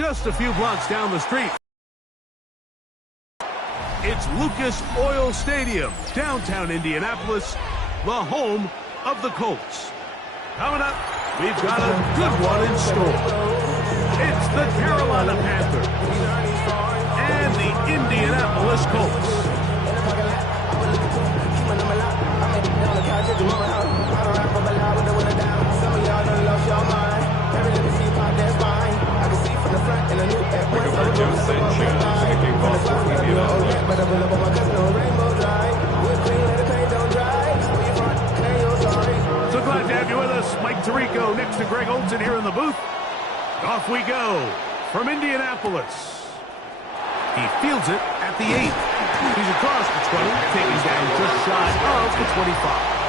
just a few blocks down the street. It's Lucas Oil Stadium, downtown Indianapolis, the home of the Colts. Coming up, we've got a good one in store. It's the Carolina Panthers and the Indianapolis Colts. So glad to have you with us. Mike Tirico next to Greg Olson here in the booth. Off we go from Indianapolis. He fields it at the 8. He's across the 20, taking down just shy of the 25.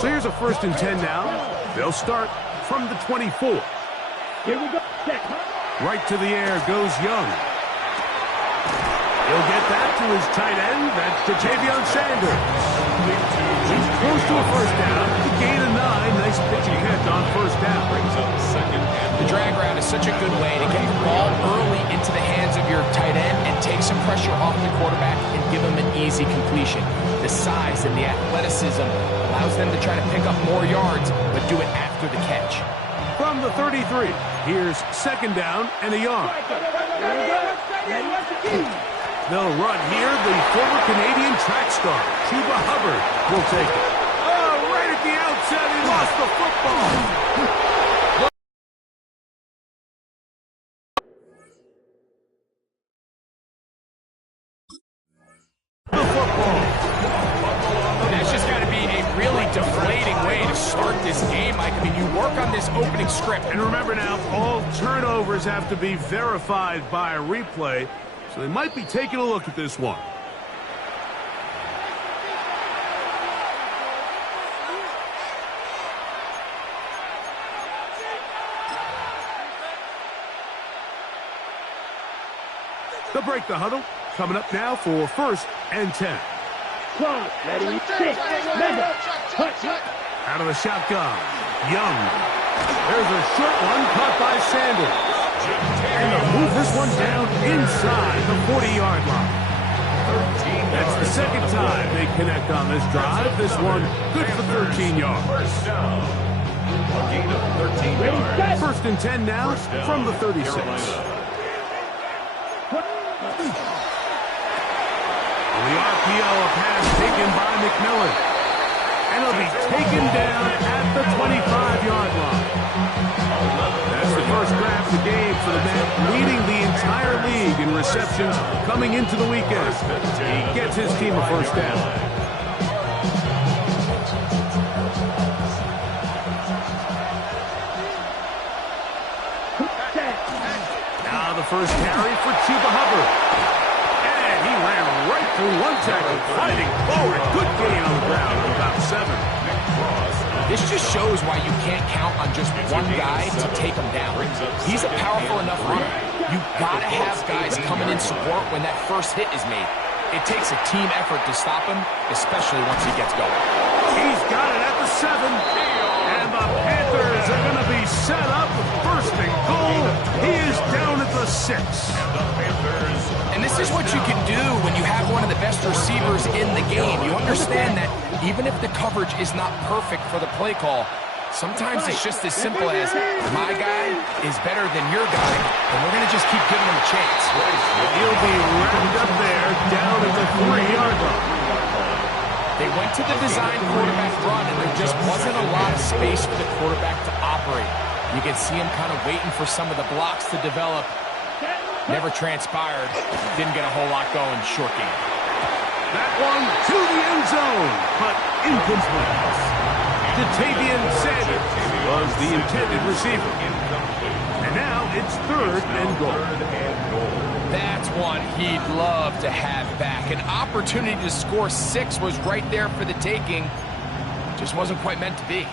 So here's a 1st and 10 now. They'll start from the 24. Here we go. Right to the air goes Young. He'll get that to his tight end. That's Ja'Tavion Sanders. He's close to a 1st down. The gain of 9. Nice pitching catch on 1st down. Brings up the 2nd. The drag route is such a good way to get the ball early into the hands of your tight end and take some pressure off the quarterback and give him an easy completion. The size and the athleticism allows them to try to pick up more yards, but do it after the catch. From the 33, here's 2nd down and a yard. They'll run here. The former Canadian track star, Chuba Hubbard, will take it. Oh, right at the outset, he lost the football. That's just got to be a really deflating way to start this game, Mike. I mean, you work on this opening script. And remember now, all turnovers have to be verified by a replay, so they might be taking a look at this one. They'll break the huddle. Coming up now for 1st and 10. Ready, sit, member, touch. Out of the shotgun, Young. There's a short one caught by Sanders. And they'll move this one down inside the 40-yard line. That's the 2nd time they connect on this drive. This one good for 13 yards. First down. A gain of 13 yards. 1st and 10 now from the 36. The RPO, a pass taken by McMillan. And it'll be taken down at the 25-yard line. That's the first grab of the game for the man leading the entire league in receptions coming into the weekend. He gets his team a 1st down. Now the first carry for Chuba Hubbard. He ran right through one tackle, fighting forward. Good gain on the ground of about 7. This just shows why you can't count on just one guy to take him down. He's a powerful enough runner. You've got to have guys coming in support when that first hit is made. It takes a team effort to stop him, especially once he gets going. He's got it at the 7. And the Panthers are going to be set up. 1st and goal. He is down at the 6. And the Panthers. And this is what you can do when you have one of the best receivers in the game. You understand that even if the coverage is not perfect for the play call, sometimes it's just as simple as my guy is better than your guy, and we're going to just keep giving him a chance. He'll be wrapped up there down at the 3-yard line. They went to the design quarterback run, and there just wasn't a lot of space for the quarterback to operate. You can see him kind of waiting for some of the blocks to develop. Never transpired. Didn't get a whole lot going. Short game. That one to the end zone, but incomplete. Ja'Tavion Sanders was the intended receiver. And now it's 3rd and goal. That's one he'd love to have back. An opportunity to score 6 was right there for the taking. Just wasn't quite meant to be.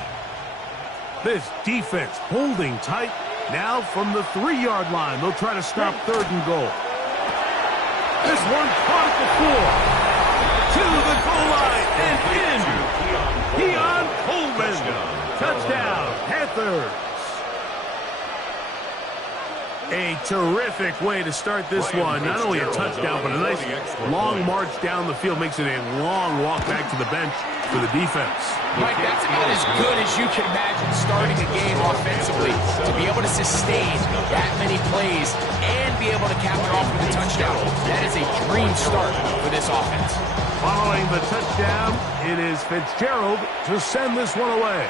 This defense holding tight. Now from the 3-yard line, they'll try to stop 3rd and goal. This one caught at the 4. To the goal line and in. Keon Coleman. Touchdown, Panthers. A terrific way to start this one. Not only a touchdown, but a nice long march down the field. Makes it a long walk back to the bench for the defense. Mike, that's about as good as you can imagine starting a game offensively. To be able to sustain that many plays and be able to cap it off with a touchdown. That is a dream start for this offense. Following the touchdown, it is Fitzgerald to send this one away.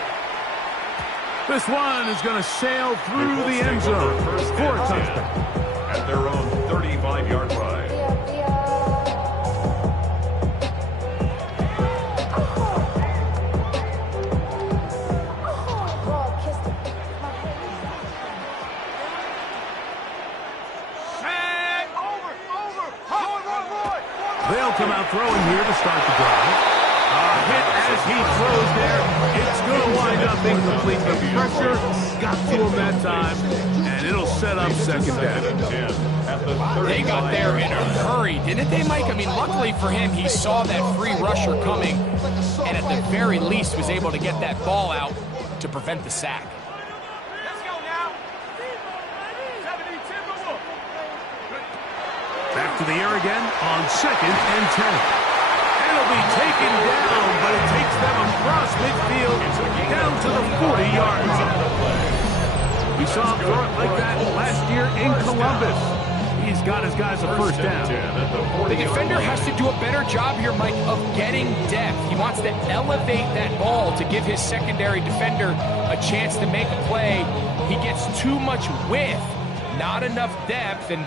This one is going to sail through the end zone for a touchdown. At their own 35-yard line. They'll come out throwing here to start the drive. Hit as he throws there. It's going to wind up incomplete. The pressure got to him that time, and it'll set up 2nd down. They got there in a hurry, didn't they, Mike? I mean, luckily for him, he saw that free rusher coming, and at the very least was able to get that ball out to prevent the sack. Back to the air again on 2nd and 10. It'll be taken down, but it takes them across midfield down to the 40-yard line. We saw him throw it like that last year in Columbus. He's got his guys a 1st down. The defender has to do a better job here, Mike, of getting depth. He wants to elevate that ball to give his secondary defender a chance to make a play. He gets too much width, not enough depth, and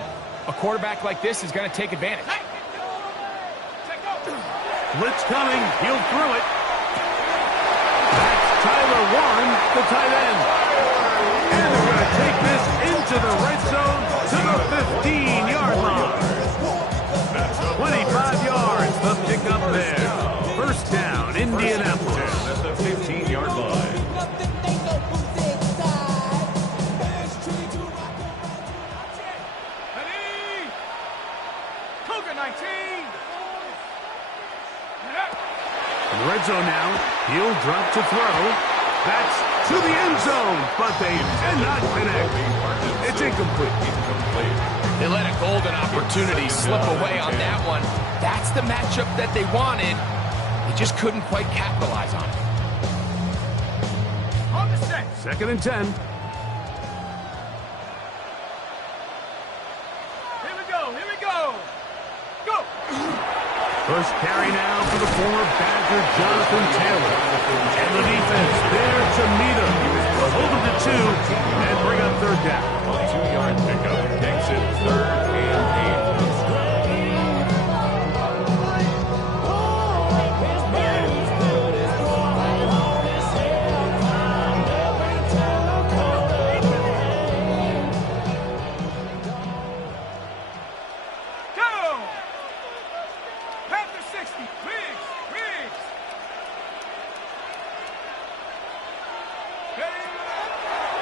a quarterback like this is going to take advantage. Blitz coming. He'll throw it. That's Tyler Warren, the tight end. And they're going to take this into the red zone to the 15-yard line. 25 yards, the pickup there. 1st down, Indianapolis. At the 15-yard line. In the red zone now, he'll drop to throw. That's to the end zone, but they did not connect. It's incomplete. They let a golden opportunity slip away on that one. That's the matchup that they wanted. They just couldn't quite capitalize on it. 2nd and 10. Here we go. Go! First carry now for the former Badger, Jonathan Taylor. And the defense there to meet him. They'll hold him to 2 and bring up 3rd down. 2-yard pickup takes it 3rd and 8.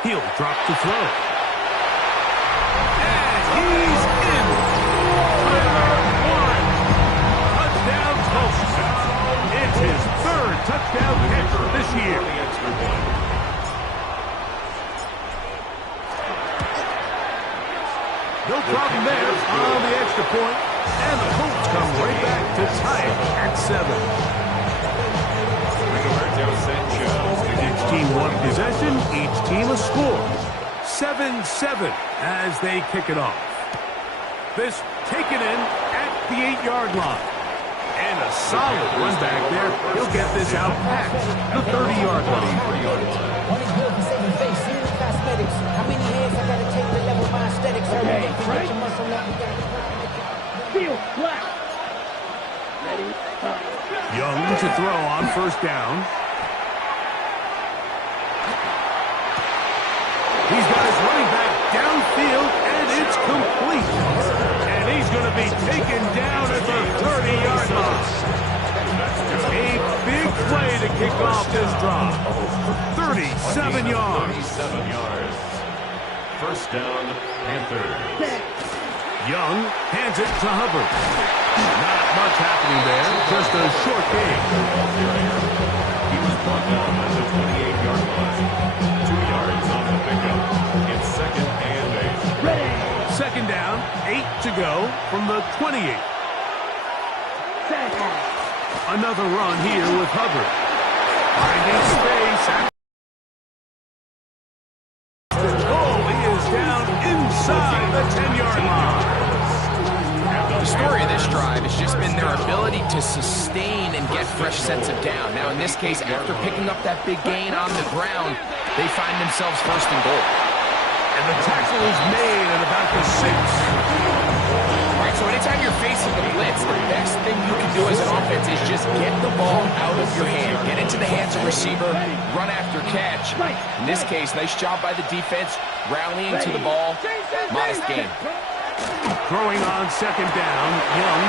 He'll drop to throw. And he's in. Tyler Warren. Touchdown toast. It's his 3rd touchdown catch this year. No problem there on the extra point. And the Colts come right back to tie it at 7. Each team one possession, each team a score. 7-7 as they kick it off. This taken in at the 8-yard line. And a solid run back there. He'll get this out past the 30-yard line. On his bill, saving face, seeing the cosmetics. How many hands I gotta take to level my aesthetics? Okay, right. Feel flat. Ready? Young to throw on 1st down. He's got his running back downfield, and it's complete. And he's going to be taken down at the 30-yard line. A big play to kick off this drive. First down, Panthers. Young hands it to Hubbard. Not much happening there, just a short game. He was brought down at the 28-yard line. 2 yards on the pickup. It's second and 8. Second down, 8 to go from the 28. Another run here with Hubbard. Finding space. He is down inside the 10-yard line. The story of this drive has just been their ability to sustain and get fresh sets of down. Now, in this case, after picking up that big gain on the ground, they find themselves first and goal. And the tackle is made at about the 6. All right, so anytime you're facing the blitz, the best thing you can do as an offense is just get the ball out of your hand. Get into the hands of receiver, run after catch. In this case, nice job by the defense, rallying to the ball, modest gain. Throwing on second down, Young.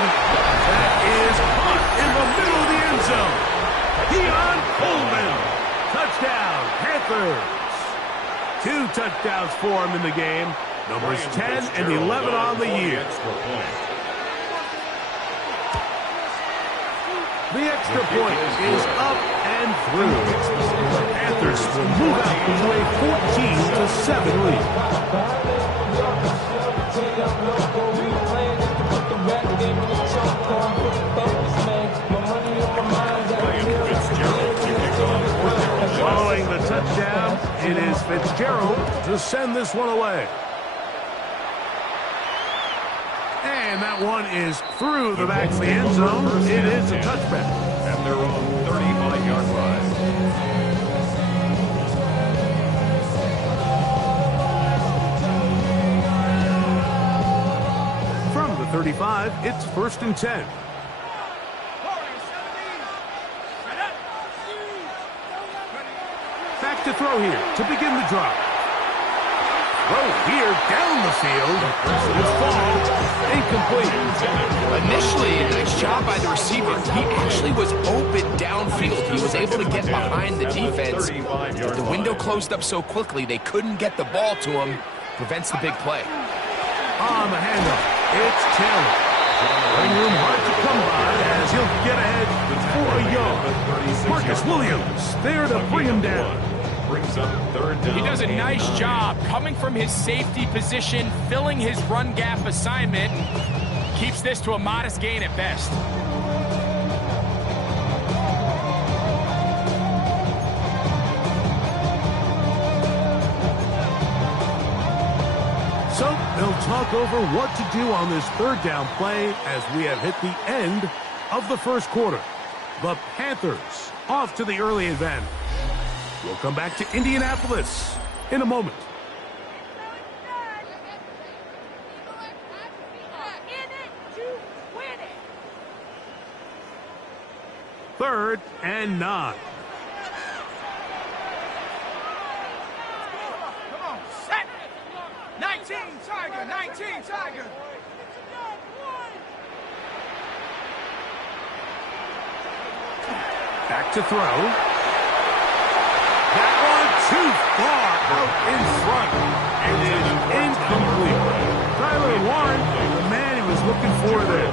That is caught in the middle of the end zone. Keon Coleman. Touchdown, Panthers. 2 touchdowns for him in the game. Numbers 10 and 11 on the year. The extra point is up and through. The Panthers will move out to a 14-7 lead. Following the touchdown, it is Fitzgerald to send this one away. And that one is through the back of the end zone. It is a touchback. At their own 35-yard line. From the 35, it's first and 10. Back to throw here to begin the drive. Throw here down the field. This ball incomplete. Initially, a nice job by the receiver. He actually was open downfield. He was able to get behind the defense. But the window closed up so quickly, they couldn't get the ball to him. Prevents the big play. On the handoff, it's Taylor. Running room hard to come by as he'll get ahead for a yard. Marcus Williams there to bring him down. Brings up third down. He does a nice job coming from his safety position, filling his run gap assignment, and keeps this to a modest gain at best. So they'll talk over what to do on this third down play as we have hit the end of the first quarter. The Panthers off to the early advantage. We'll come back to Indianapolis in a moment. Third and 9. Come on, set. 19 Tiger, 19 Tiger. Back to throw. That one too far out in front. And it is incomplete. Tyler Warren, the man he was looking for there.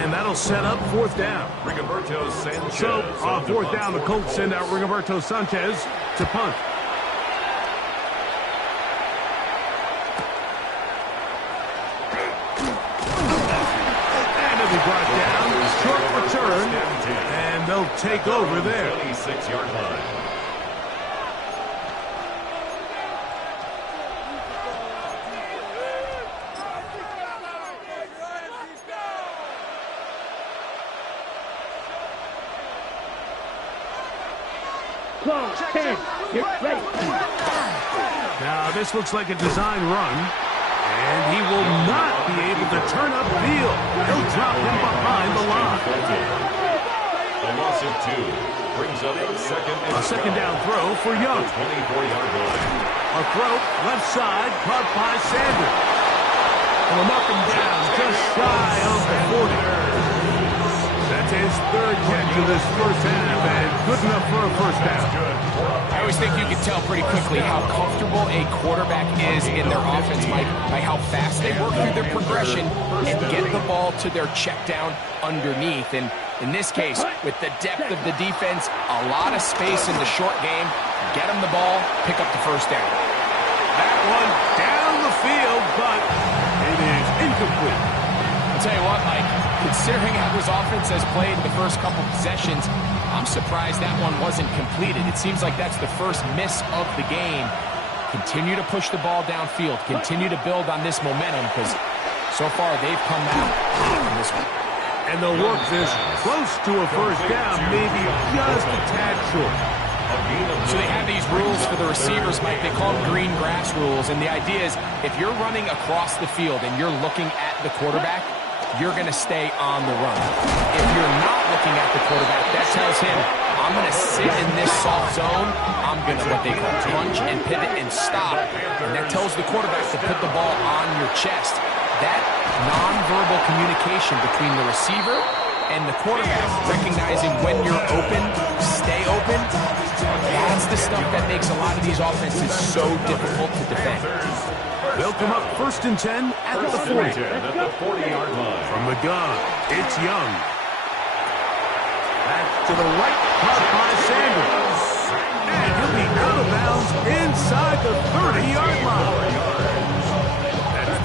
And that'll set up fourth down. Rigoberto Sanchez. So, fourth down, the Colts send out Rigoberto Sanchez to punt. And it'll be brought down. Short return. And they'll take over there. 26-yard line. Now, this looks like a design run, and he will not be able to turn upfield. He'll drop him behind the line. A loss of 2 brings up A second down throw for Young. 24-yard line. A throw left side, caught by Sanders. Pull him up and down, just shy of the 40. That's his third good catch of this first half, and good enough for a first down. I always think you can tell pretty quickly how comfortable a quarterback is in their offense, Mike, by how fast they work through their progression and get the ball to their check down underneath. And in this case, with the depth of the defense, a lot of space in the short game, get them the ball, pick up the first down. That one down the field, but it is incomplete. I'll tell you what, Mike, considering how this offense has played the first couple possessions, I'm surprised that one wasn't completed. It seems like that's the first miss of the game. Continue to push the ball downfield. Continue to build on this momentum because so far they've come out on this one. And they'll work this close to a first down, maybe just a tad short. So they have these rules for the receivers, Mike. They call them green grass rules. And the idea is if you're running across the field and you're looking at the quarterback, you're going to stay on the run. If you're not looking at the quarterback, that tells him, I'm going to sit in this soft zone. I'm going to, what they call, punch and pivot and stop. And that tells the quarterback to put the ball on your chest. That nonverbal communication between the receiver and the quarterback, recognizing when you're open, stay open, that's the stuff that makes a lot of these offenses so difficult to defend. They'll come up 1st and 10 at the 40. At the 40-yard line. From the gun, it's Young. Back to the right, caught by Sanders. And he'll be out of bounds inside the 30-yard line. That's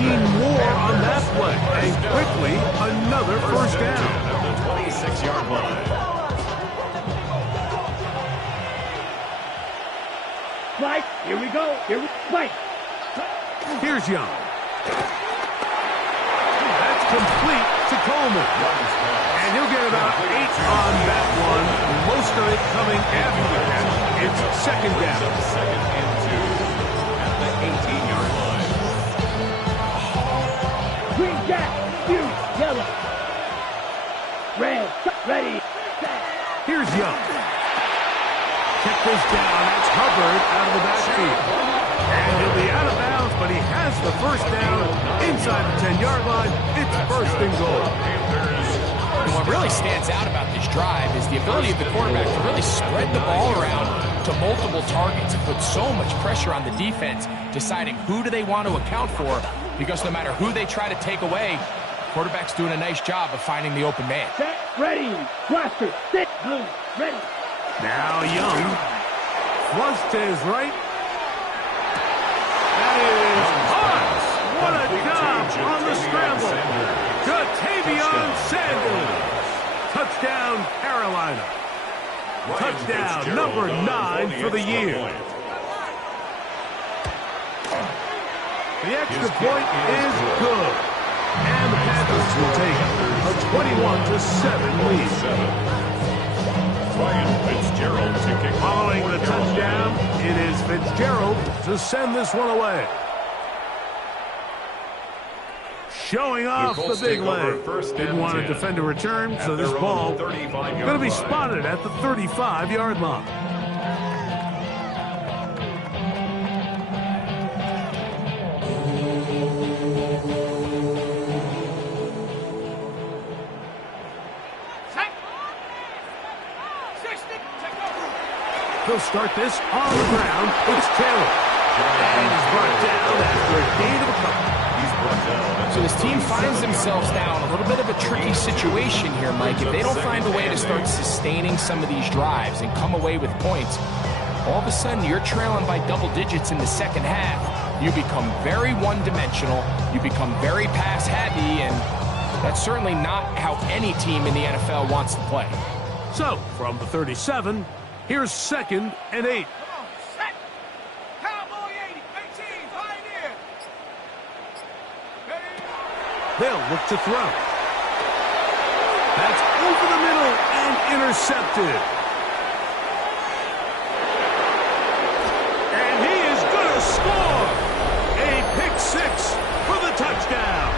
13 more on that play. And quickly, another first down. At the 26-yard line. Mike, here we go. Mike. Here's Young. That's complete to Coleman. And he'll get about 8 on that one. Most of it coming after the catch. It's second down. Second and 2 at the 18-yard line. Green jack, blue, yellow. Red, ready, set. Here's Young. Check this down. That's Hubbard out of the backfield. And he'll be out of bounds, but he has the first down inside the 10-yard line. It's first and goal. And what really stands out about this drive is the ability of the quarterback to really spread the ball around to multiple targets and put so much pressure on the defense, deciding who do they want to account for, because no matter who they try to take away, the quarterback's doing a nice job of finding the open man. Set, ready, blaster, sit, blue, ready. Now Young. Flush to his right. That is Hawks. What a job on the scramble. Jatavion Sanders. Touchdown, Carolina. Touchdown, number 9 for the year. The extra point is good. And the Panthers will take a 21-7 lead. Fitzgerald to kick. Following the touchdown, it is Fitzgerald to send this one away. Showing off the big leg. Didn't want to defend a return, so this ball going to be spotted at the 35-yard line. He'll start this on the ground. It's Taylor. And he's brought down after a gain of a couple. He's brought down. So this team finds themselves now in a little bit of a tricky situation here, Mike. If they don't find a way to start sustaining some of these drives and come away with points, all of a sudden you're trailing by double digits in the second half. You become very one-dimensional. You become very pass-heavy, and that's certainly not how any team in the NFL wants to play. So, from the 37, here's 2nd and 8. Set. Cowboy 80, 18, Pioneer. Ready. They'll look to throw. That's over the middle and intercepted. And he is going to score. A pick-6 for the touchdown.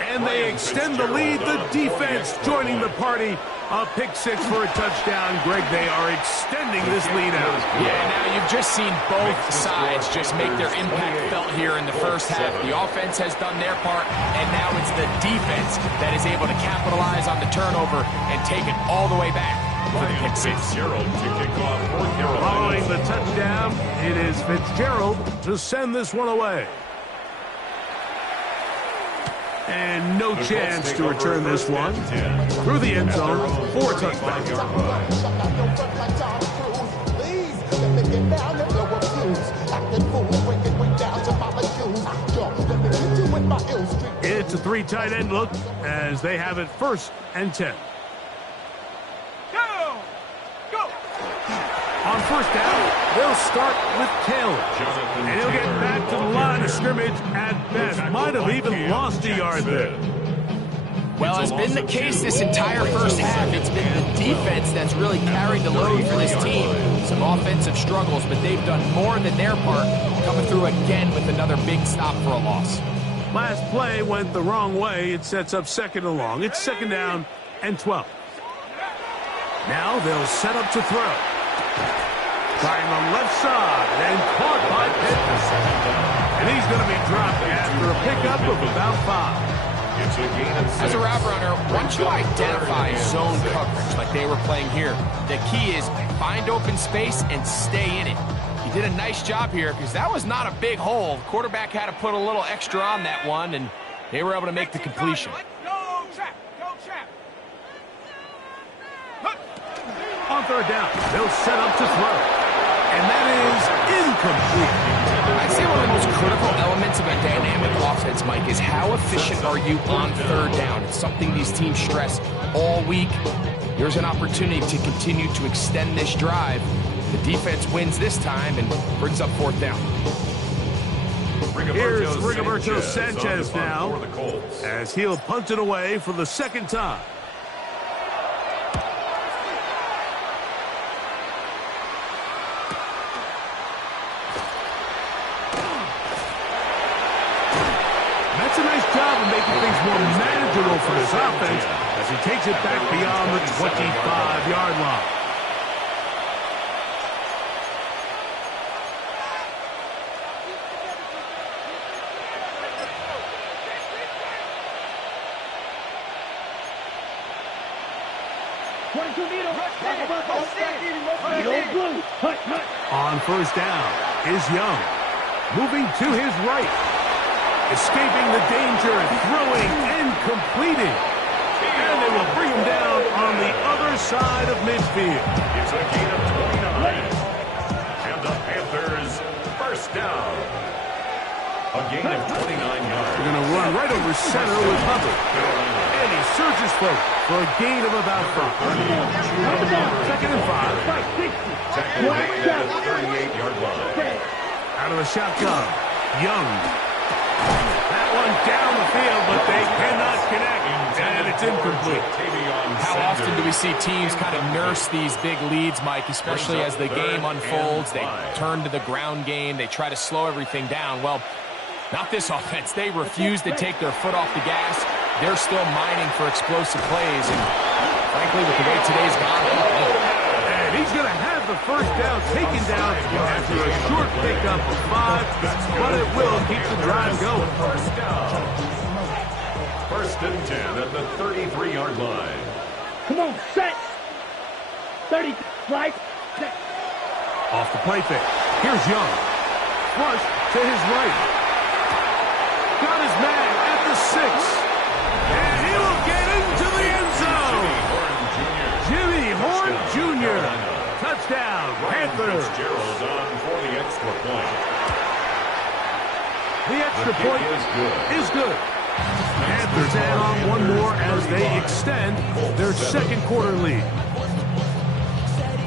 And they extend the lead. The defense joining the party A pick six for a touchdown. Greg, they are extending this lead out. Yeah, now you've just seen both sides just make their impact felt here in the first half. The offense has done their part, and now it's the defense that is able to capitalize on the turnover and take it all the way back for the pick six. Following the touchdown, it is Fitzgerald to send this one away. And no chance to return this one through the end zone for a touchdown. It's a three tight end look as they have it 1st and 10. On 1st down, they'll start with Taylor. And he'll get back to the line of scrimmage at best. Might have even lost a yard there. Well, it's been the case this entire first half. It's been the defense that's really carried the load for this team. Some offensive struggles, but they've done more than their part, coming through again with another big stop for a loss. Last play went the wrong way. It sets up 2nd and long. It's 2nd down and 12. Now they'll set up to throw. Trying the left side and caught by Pittman. And he's going to be dropped after a pickup of about 5. It's a gain of 6. As a route runner, once you identify zone coverage like they were playing here, the key is find open space and stay in it. He did a nice job here because that was not a big hole. Quarterback had to put a little extra on that one, and they were able to make the completion. Go trap. Go trap. On 3rd down, they'll set up to throw. And that is incomplete. I'd say one of the most critical elements of a dynamic offense, Mike, is how efficient are you on 3rd down. It's something these teams stress all week. Here's an opportunity to continue to extend this drive. The defense wins this time and brings up 4th down. Here's Rigoberto Sanchez now as he'll punt it away for the 2nd time. That's a nice job of making things more manageable for this offense as he takes it back beyond the 25-yard line. On 1st down is Young. Moving to his right. Escaping the danger, throwing and completing. And they will bring him down on the other side of midfield. It's a gain of 29. And the Panthers 1st down. A gain of 29 yards. They're going to run right over center with Hubbard. And he surges forward for a gain of about 5. 2nd and 5. Tackle made at the 38-yard line. Out of the shotgun, Young. That one down the field, but they cannot connect. And it's incomplete. How often do we see teams kind of nurse these big leads, Mike, especially as the game unfolds? They turn to the ground game. They try to slow everything down. Well, not this offense. They refuse to take their foot off the gas. They're still mining for explosive plays. And frankly, with the way today's gone, and he's going to have the 1st down taken down after a short pickup of 5, but it will keep the drive going. 1st and 10 at the 33-yard line. Come on, set. 30, right. Off the play fake. Here's Young. Flush to his right. Got his man at the 6. And he will get into the end zone. Jimmy Horn Jr. Touchdown, Panthers. Fitzgerald on for the extra point. The extra point is good. Panthers add on one more as they extend their 2nd quarter lead.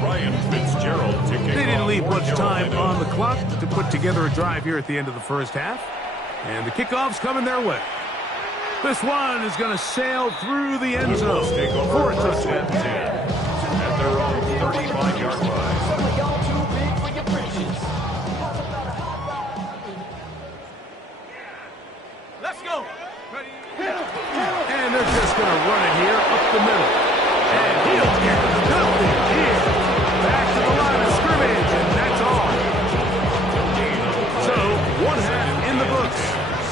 Ryan Fitzgerald taking They didn't leave much time on the clock to put together a drive here at the end of the first half. And the kickoff's coming their way. This one is going to sail through the end zone for a touchdown. At their own 35-yard line. Let's go. And they're just going to run it here up the middle. And he'll get nothing here. Back to the line of scrimmage, and that's all. So, one half in the books.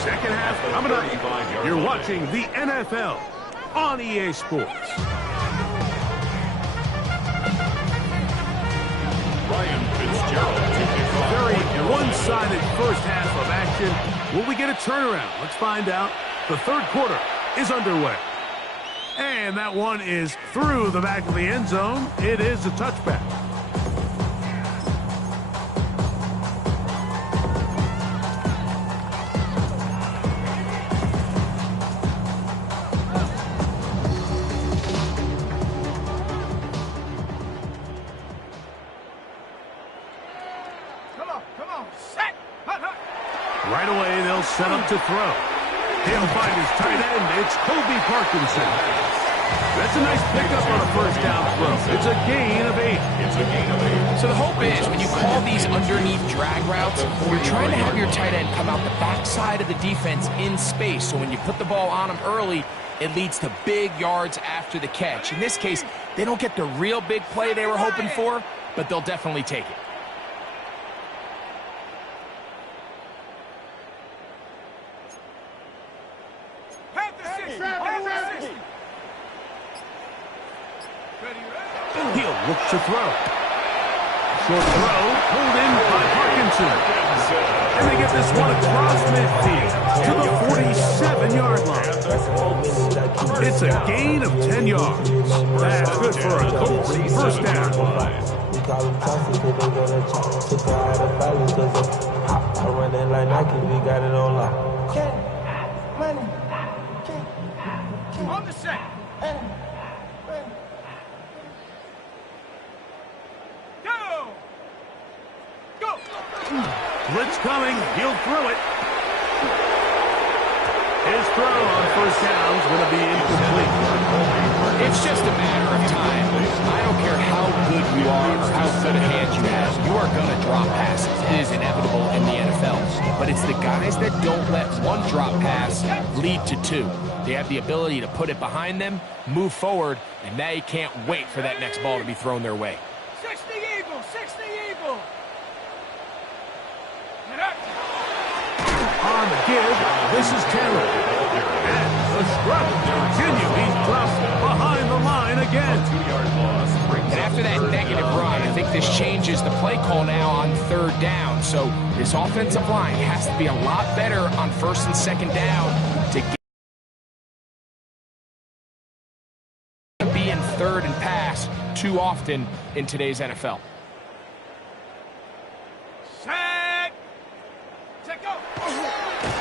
Second half coming up. You're watching the NFL on EA Sports. Very one-sided first half of action. Will we get a turnaround? Let's find out. The third quarter is underway. And that one is through the back of the end zone. It is a touchback. Come on, set. Right away, they'll set up to throw. He'll find his tight end. It's Kobe Parkinson. That's a nice pickup on a first down throw. It's a gain of 8. So the hope is when you call these underneath drag routes, you're trying to have your tight end come out the backside of the defense in space. So when you put the ball on him early, it leads to big yards after the catch. In this case, they don't get the real big play they were hoping for, but they'll definitely take it. He'll look to throw. Short throw, pulled in by Parkinson. And they get this one across midfield to the 47-yard line. It's a gain of 10 yards. That's good for a Colts first down. We call them tossers because they gonna took her out of balance because I run that like Nike, we got it on lock. On the set. Go. Blitz coming. He'll throw it. His throw on first down is going to be incomplete. It's just a matter of time. I don't care how good you are or how good a hand you have, you are going to drop passes. It is inevitable in the NFL. But it's the guys that don't let one drop pass lead to two. They have the ability to put it behind them, move forward, and they can't wait for that next ball to be thrown their way. 60 Eagle, 60 Eagle. On the give, this is Taylor. And the struggles continue. He's dropped behind the line again. And after that negative run, I think this changes the play call now on third down. So this offensive line has to be a lot better on first and second down to be in third and pass too often in today's NFL. Set. Set, go.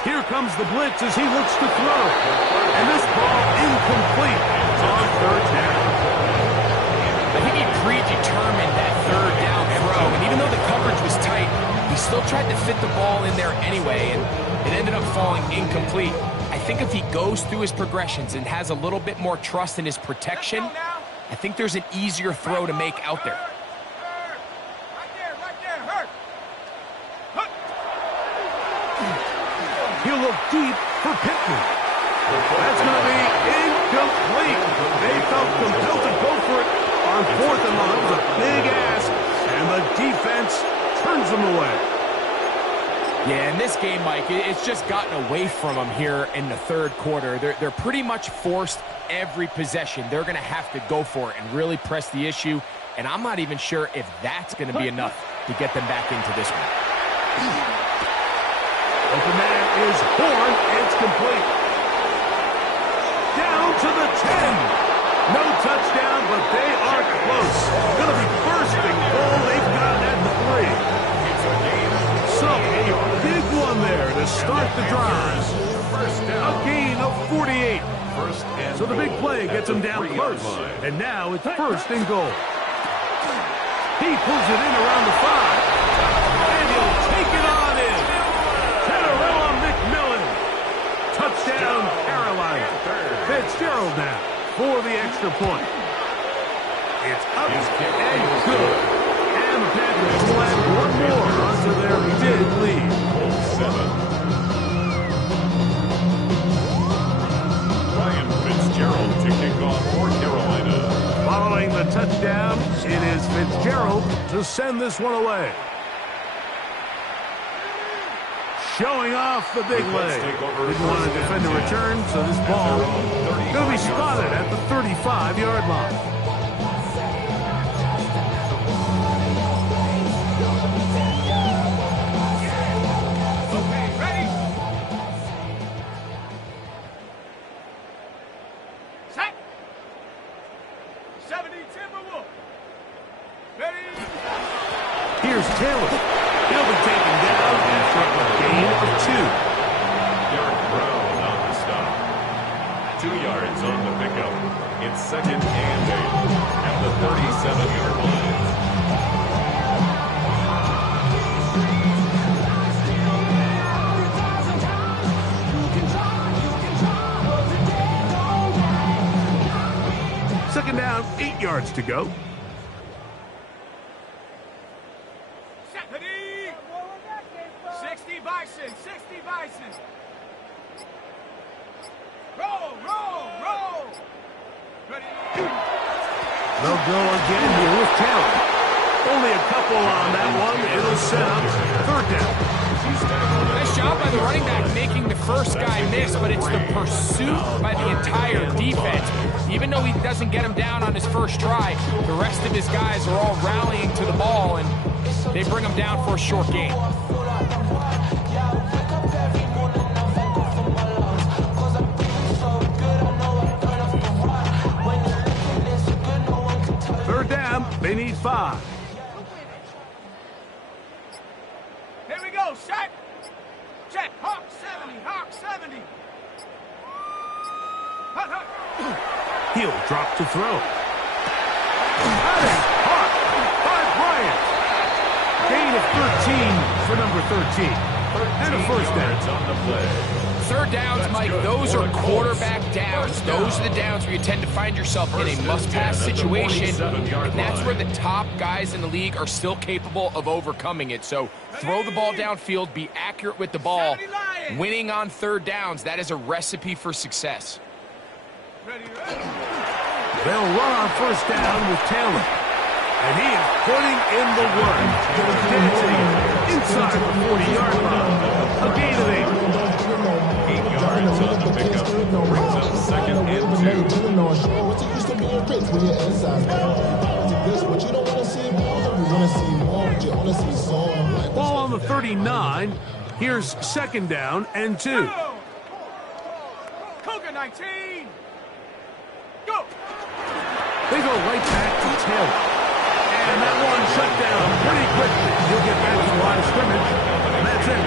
Here comes the blitz as he looks to throw. And this ball incomplete on third down. I think he predetermined that third down throw. And even though the coverage was tight, he still tried to fit the ball in there anyway. And it ended up falling incomplete. I think if he goes through his progressions and has a little bit more trust in his protection, I think there's an easier throw to make out there. Right there, hurt. He'll look deep for Pittman. That's going to be incomplete. They felt compelled to go for it on fourth and long. It was a big ask, and the defense turns them away. Yeah, in this game, Mike, it's just gotten away from them here in the third quarter. They're pretty much forced every possession. They're going to have to go for it and really press the issue, and I'm not even sure if that's going to be enough to get them back into this one. Open man is Horn. It's complete. Down to the 10. No touchdown, but they are close. Going to be first and goal. They've got it at the 3. So, a big one there to start the drive. A gain of 48. So the big play gets him down close. And now it's first and goal. He pulls it in around the 5. And he'll take it on in. McMillan. Touchdown, Carolina. Fitzgerald now for the extra point. It's up and good. And the Panthers will add one more onto their big lead. 7. Ryan Fitzgerald to kick off for Carolina. touchdown. It is Fitzgerald to send this one away. Showing off the big leg. Didn't want to defend a return, so this ball going to be spotted at the 35-yard line. Here's Taylor. He'll be taken down after a gain of 2. Derek Brown on the stop. 2 yards on the pickup. It's 2nd and 8 at the 37-yard line. Second down, 8 yards to go. They'll go again here with Taylor. Only a couple on that one. It'll set up 3rd down. Nice job by the running back making the first guy miss, but it's the pursuit by the entire defense. Even though he doesn't get him down on his first try, the rest of his guys are all rallying to the ball, and they bring him down for a short gain. They need 5. Here we go, set. Check. Hawk 70, Hawk 70. Hut, hut. He'll drop to throw. That is caught by Bryant. Gain of 13 for number 13. And a first down on the play. 3rd downs, Mike, those are quarterback downs. Those are the downs where you tend to find yourself in a must-pass situation, and that's where the top guys in the league are still capable of overcoming it. So throw the ball downfield, be accurate with the ball. Winning on 3rd downs, that is a recipe for success. They'll run on 1st down with Taylor. And he is putting in the work. Dancing inside the 40-yard line. A gain of 8. 8 yards on the pickup. Brings up 2nd and 2. Ball on the 39. Here's 2nd down and 2. Cougar 19. Go. They go right back to Taylor. And that one shut down pretty quickly. He'll get back to the line of scrimmage. And that's it.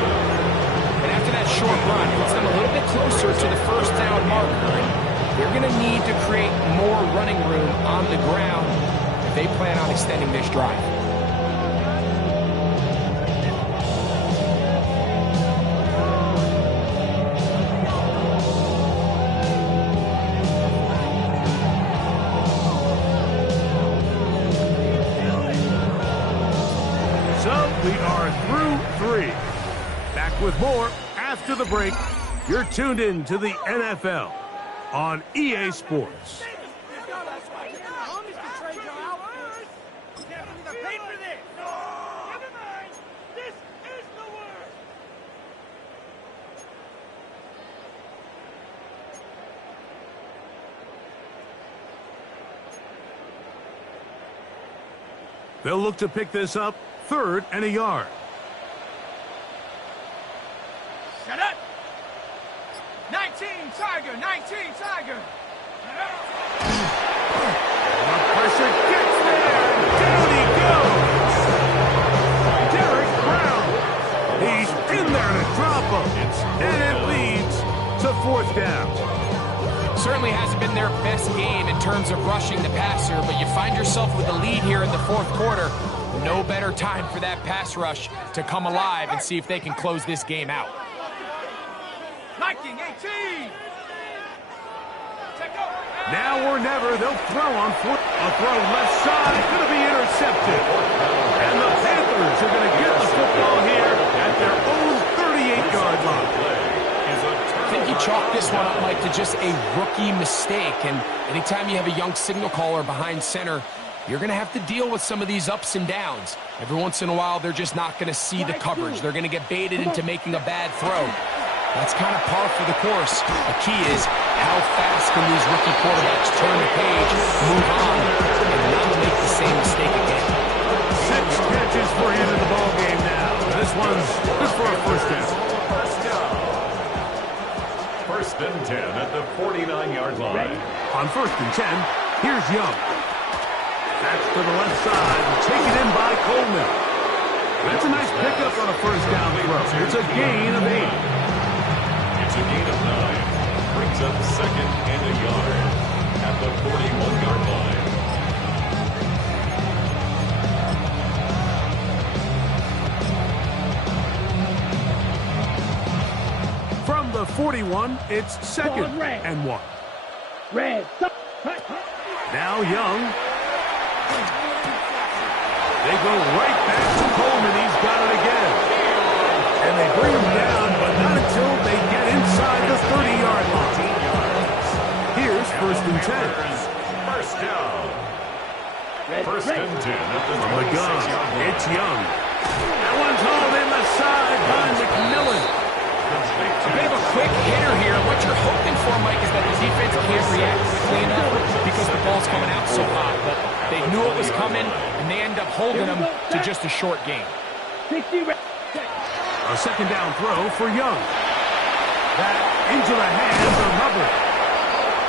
And after that short run, puts them a little bit closer to the 1st down marker. They're going to need to create more running room on the ground if they plan on extending this drive. We are through 3. Back with more after the break. You're tuned in to the NFL on EA Sports. They'll look to pick this up 3rd and a yard. Shut up. 19 Tiger, 19 Tiger. The pressure gets there. Down he goes. Derek Brown. He's in there to drop him. And it leads to 4th down. Certainly hasn't been their best game in terms of rushing the passer, but you find yourself with a lead here in the 4th quarter. No better time for that pass rush to come alive and see if they can close this game out. Liking 18. Now or never, they'll throw on 4th. A throw left side, going to be intercepted. And the Panthers are going to get the football here at their own 38-yard line. I think you chalk this one up, Mike, to just a rookie mistake. And anytime you have a young signal caller behind center, you're going to have to deal with some of these ups and downs. Every once in a while, they're just not going to see the coverage. They're going to get baited into making a bad throw. That's kind of par for the course. The key is how fast can these rookie quarterbacks turn the page, move on, and not make the same mistake again. 6 catches for him in the ballgame now. This one's good for a first down. First and 10 at the 49-yard line. On first and 10, here's Young. That's to the left side, taken in by Coleman. That's a nice pickup on a first down throw. It's a gain of 8. It's a gain of 9. Brings up second and a yard at the 41-yard line. From the 41, it's second and 1. Red. Now Young. They go right back to Coleman. He's got it again. And they bring him down, but not until they get inside the 30-yard line. Here's first and 10. First down. First and 10 at the From the gun, 26-yard line. it's Young. That one's hauled in left side by McMillan. A bit of a quick hitter here. What you're hoping for, Mike, is that the defense can't react quickly enough because the ball's coming out so hot. But they knew it was coming, and they end up holding them to just a short game. 60. A second down throw for Young. That into the hands of Hubbard.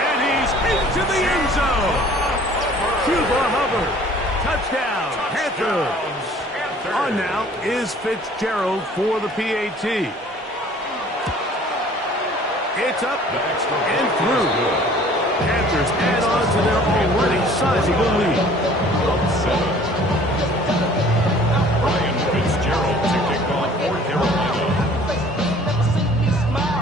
And he's into the end zone. Cuba Hubbard. Touchdown, Panthers. On now is Fitzgerald for the PAT. It's up and through. Panthers add on to their already sizable lead. Ryan Fitzgerald to kick off for Carolina.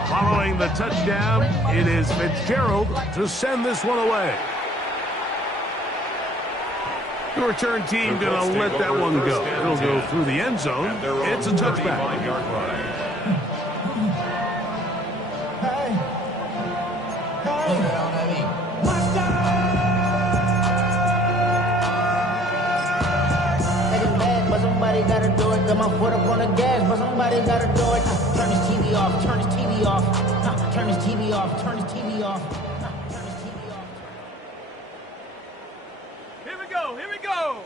Following the touchdown, it is Fitzgerald to send this one away. The return team going to let that one go. It'll go through the end zone. It's a touchback. 35-yard line. Somebody gotta do it. Got my foot up on the gas, but somebody gotta do it. Turn his TV off. Turn his TV off. Turn his TV off. Turn his TV off. Turn his TV off. Here we go. Here we go.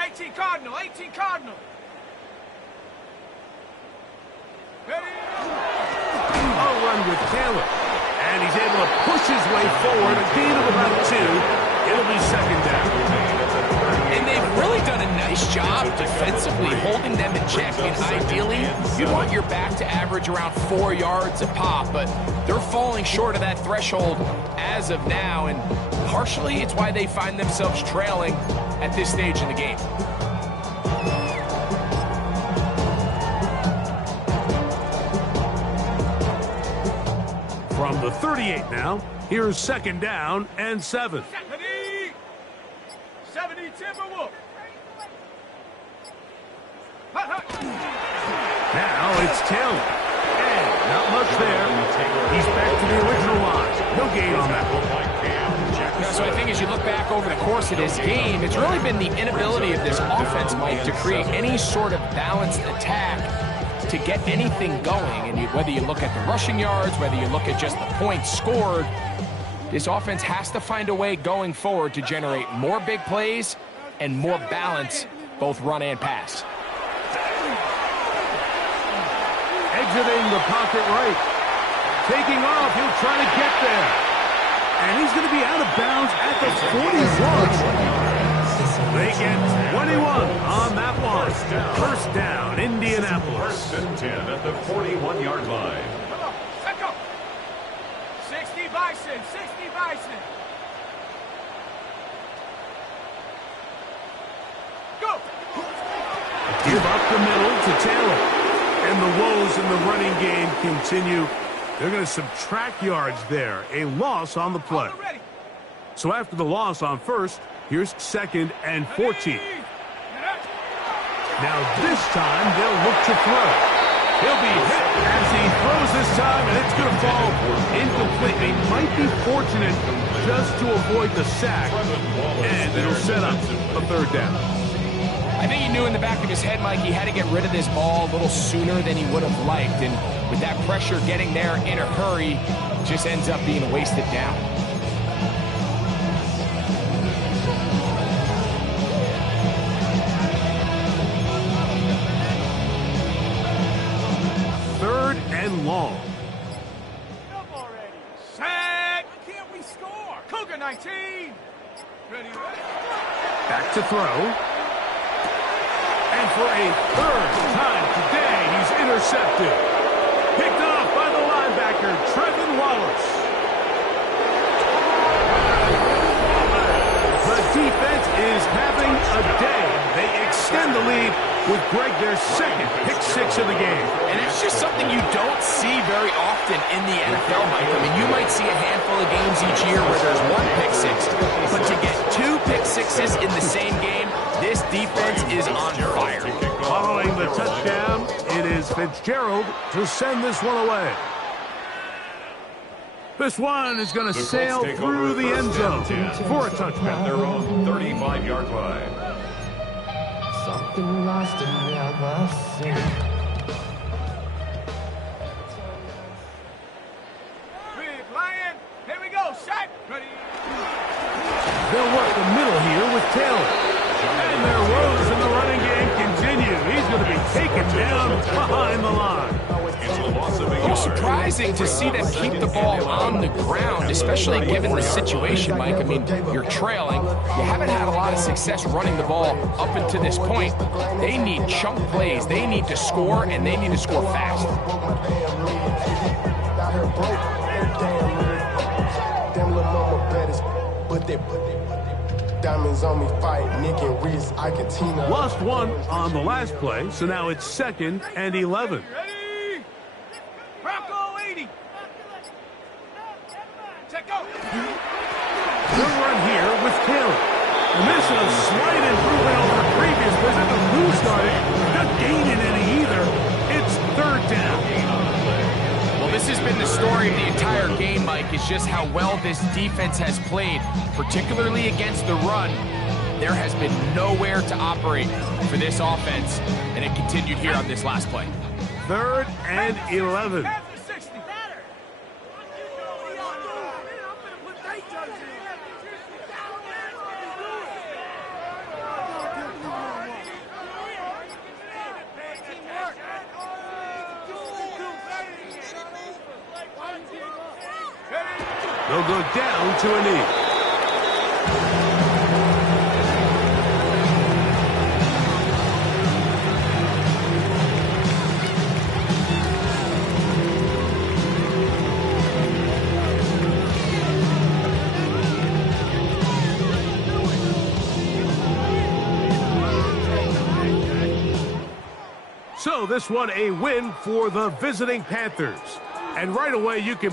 18 Cardinal. 18 Cardinal. Ready? A run with Taylor. And he's able to push his way forward. A gain of about 2. It'll be second down. And they've really done a nice job defensively holding them in check. And ideally, you want your back to average around 4 yards a pop, but they're falling short of that threshold as of now. And partially, it's why they find themselves trailing at this stage in the game. From the 38 now, here's second down and 7. 70 Timberwolf. Now it's Taylor. And not much there. He's back to the original line. No gain on that one. So I think as you look back over the course of this game, it's really been the inability of this offense, Mike, to create any sort of balanced attack to get anything going. And whether you look at the rushing yards, whether you look at just the points scored, this offense has to find a way going forward to generate more big plays and more balance, both run and pass. Exiting the pocket right. Taking off, he'll try to get there. And he's going to be out of bounds at the 41. They get 21 on that one. First down, Indianapolis. First and 10 at the 41-yard line. Come on, let go. 60 Bison, 60 Bison. Go. Give up the middle to Taylor. And the woes in the running game continue. They're going to subtract yards there. A loss on the play. So after the loss on first, here's second and 14. Now this time they'll look to throw. He'll be hit as he throws this time, and it's going to fall incomplete. They might be fortunate just to avoid the sack, and it'll set up a third down. I think he knew in the back of his head, Mike, he had to get rid of this ball a little sooner than he would have liked. And with that pressure getting there in a hurry, just ends up being a wasted down. Third and long. Up already. Sack. Why can't we score? Cougar 19. Ready. Back to throw. And for a third time today, he's intercepted. Picked off by the linebacker, Trevin Wallace. The defense is having a day. They extend the lead with Greg their second pick-6 of the game. And that's just something you don't see very often in the NFL, Mike. I mean, you might see a handful of games each year where there's one pick-6, but to get 2 pick-6s in the same game, this defense is on fire. Following the touchdown, it is Fitzgerald to send this one away. This one is going to sail through the end zone for a touchdown. Their own 35-yard line. Something lost and never seen. Big Lion. Here we go. Sack. Ready. They'll work the middle here with Taylor. And their woes in the running game continue. He's going to be taken down behind the line. It's a loss of a It was surprising to see them keep the ball on the ground, especially given the situation, Mike. I mean, you're trailing. You haven't had a lot of success running the ball up until this point. They need chunk plays. They need to score, and they need to score fast. Diamonds on me fight, Nick and Reese, I can Tina. Lost one on the last play, so now it's 2nd and 11. Ready. Bronco 80. Check out. Good run here with Taylor. And this is a slight improvement over the previous visit, but who started? Not gaining any either. It's 3rd down. Well, this has been the story of the entire game, Mike, is just how well this defense has played, particularly against the run. There has been nowhere to operate for this offense, and it continued here on this last play. 3rd and 11. After 60. They'll go down to a knee. So this one a win for the visiting Panthers. And right away you can